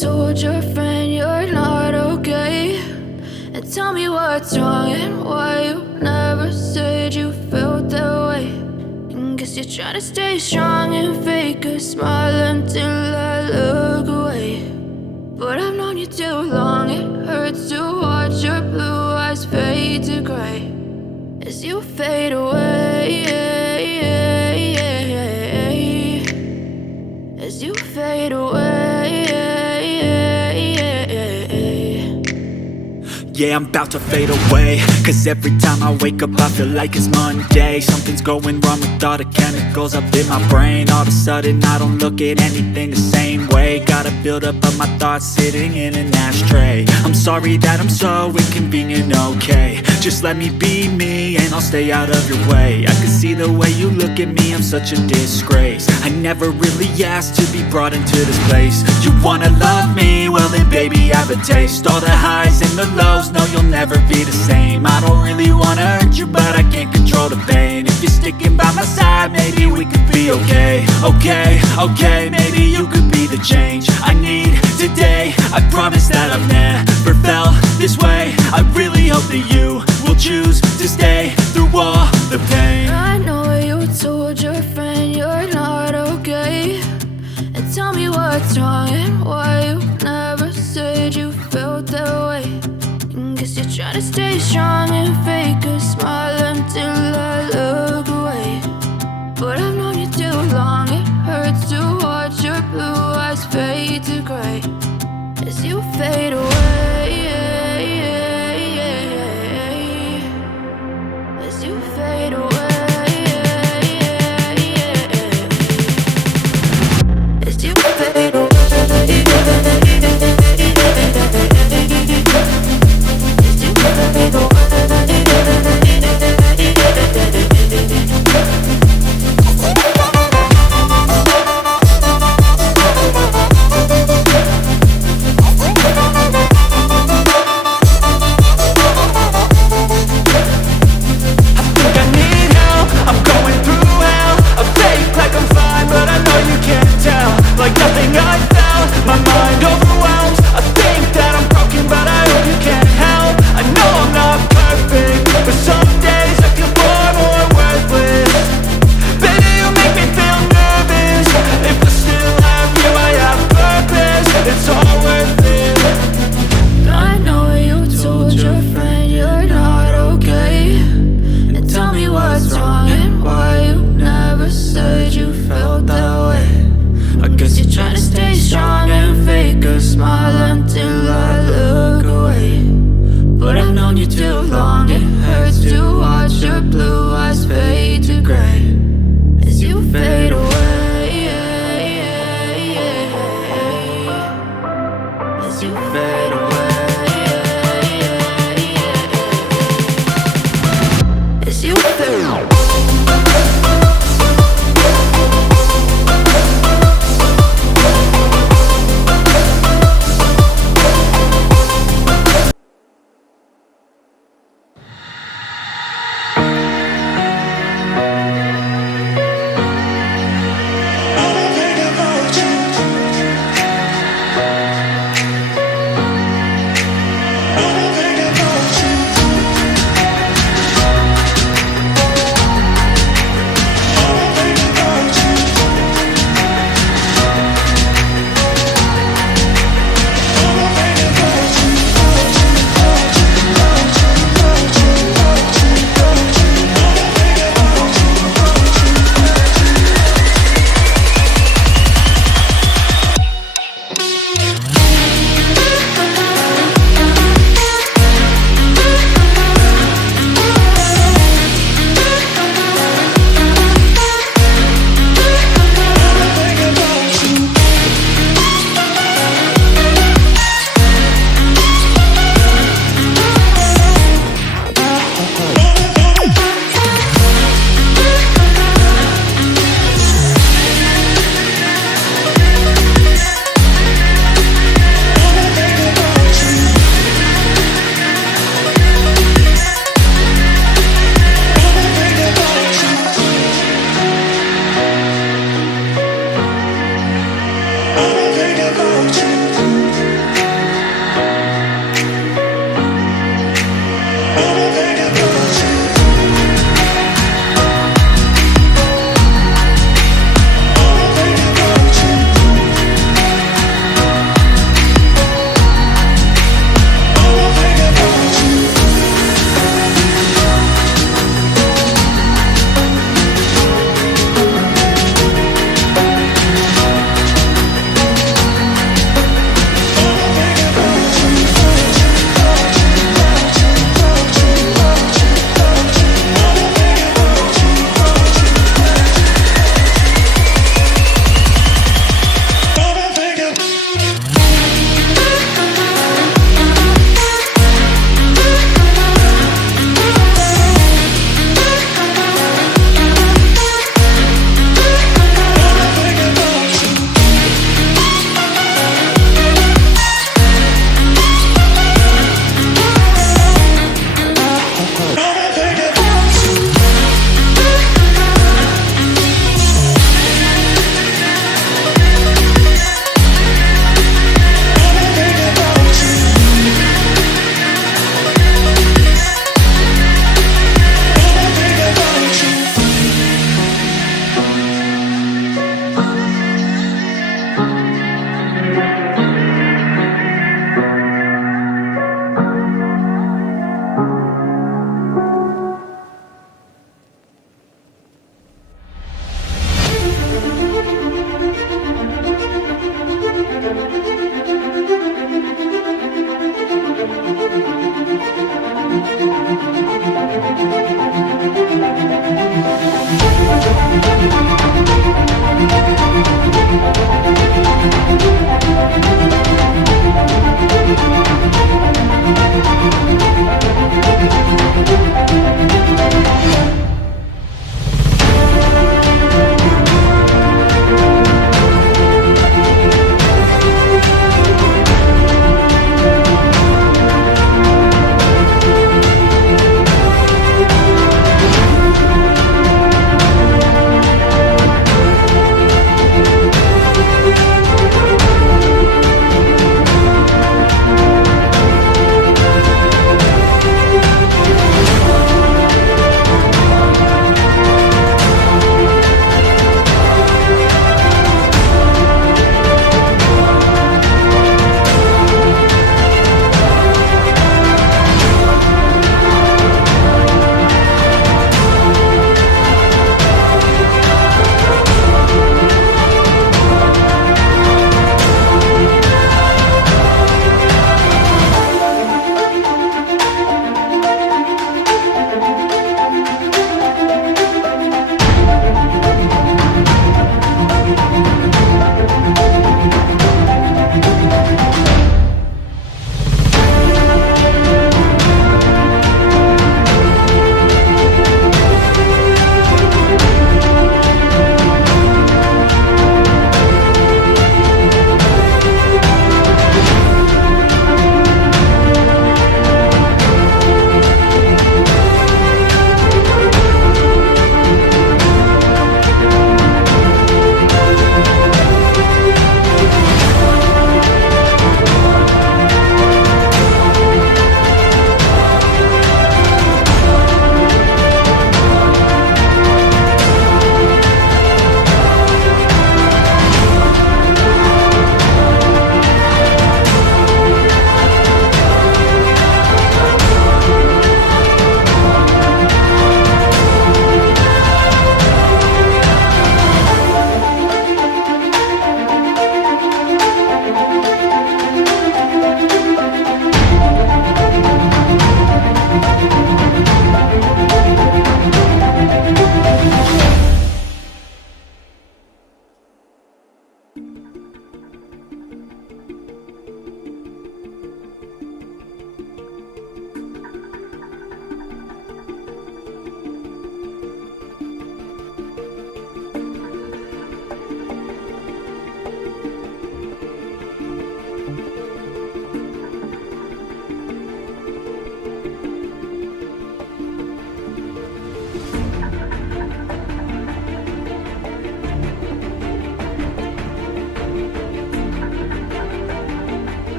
told your friend you're not okay, and tell me what's wrong and why you never said you felt that way. And guess you're trying to stay strong and fake a smile until I look away. But I've known you too long, it hurts to watch your blue eyes fade to gray as you fade away, as you fade away. Yeah, I'm about to fade away, cause every time I wake up I feel like it's Monday. Something's going wrong with all the chemicals up in my brain. All of a sudden I don't look at anything the same way. Gotta build up of my thoughts sitting in an ashtray. I'm sorry that I'm so inconvenient, okay. Just let me be me and I'll stay out of your way. I can see the way you look at me, I'm such a disgrace. I never really asked to be brought into this place. You wanna love me? Well then baby I have a taste. All the highs and the lows, no you'll never be the same. I don't really wanna hurt you but I can't control the pain. If you're sticking by my side maybe we could be okay. Okay, maybe you could be the change I need today. I promise that I've never felt this way. I really hope that you will choose to stay through all the pain. I know you told your friend you're not okay, and tell me what's wrong and why you never said you felt that way. And guess you're trying to stay strong and fake a smile until I look away. But I've known you too long, it hurts to watch your blue eyes fade to gray as you fade away.